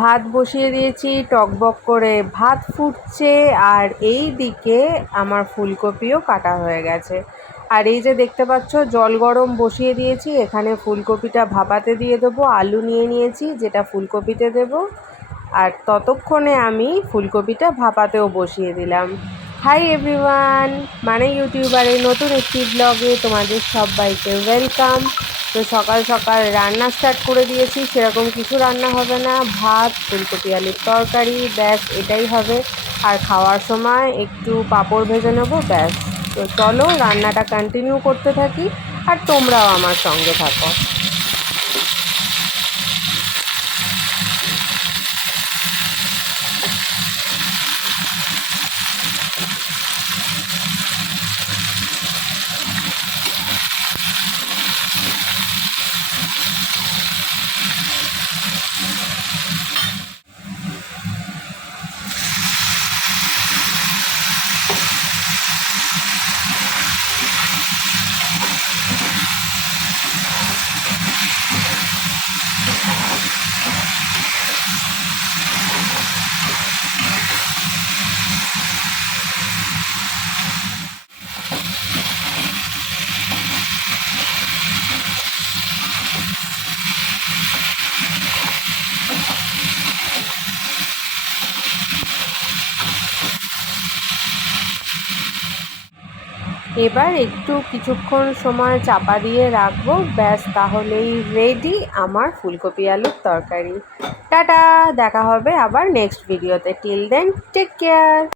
ভাত বসিয়ে দিয়েছি, টকবক করে ভাত ফুটছে, আর এই দিকে আমার ফুলকপিও কাটা হয়ে গেছে। আর এই যে দেখতে পাচ্ছ জল গরম বসিয়ে দিয়েছি, এখানে ফুলকপিটা ভাপাতে দিয়ে দেবো। আলু নিয়ে নিয়েছি যেটা ফুলকপিতে দেব, আর ততক্ষণে আমি ফুলকপিটা ভাপাতেও বসিয়ে দিলাম। হাই এভরিওয়ান, মানে ইউটিউবারের নতুন একটি ব্লগে তোমাদের সবাইকে ওয়েলকাম। তো সকাল সকাল রান্না স্টার্ট করে দিয়েছি, সেরকম কিছু রান্না হবে না, ভাত ফুলকপি আলুর তরকারি, ব্যাস এটাই হবে। আর খাওয়ার সময় একটু পাঁপড় ভেজে নেবো, ব্যাস। তো চলো রান্নাটা কন্টিনিউ করতে থাকি, আর তোমরাও আমার সঙ্গে থাকো। এবার একটু কিছুক্ষণ সময় চাপা দিয়ে রাখবো, ব্যাস তাহলেই রেডি আমার ফুলকপি আলুর তরকারি। টাটা, দেখা হবে আবার নেক্সট ভিডিওতে। Till then take care.